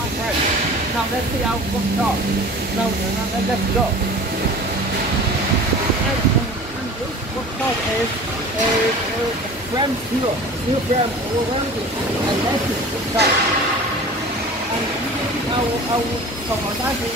my friend. Now let's see our workshop. Now let's go. And this workshop is a frame steel frame overwelding and electric workshop. And usually our commodity